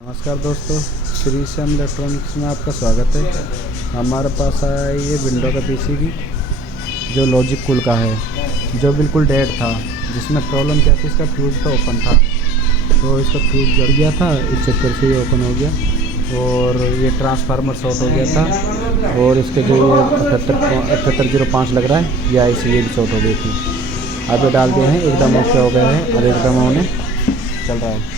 नमस्कार दोस्तों, श्री श्याम इलेक्ट्रॉनिक्स में आपका स्वागत है। हमारे पास आया ये विंडो का पीसीबी जो लॉजिक कूल का है, जो बिल्कुल डेड था। जिसमें प्रॉब्लम क्या थी, इसका फ्यूज़ तो ओपन था, तो इसका फ्यूज़ जल गया था, इस चक्कर से ये ओपन हो गया। और ये ट्रांसफार्मर शॉर्ट हो गया था, और इसके जो ये 7805 लग रहा है, ये आईसी ये भी शॉर्ट हो गई थी। अब ये डाल दिए हैं, एकदम ओके हो गया है और एकदम होने चल रहा है।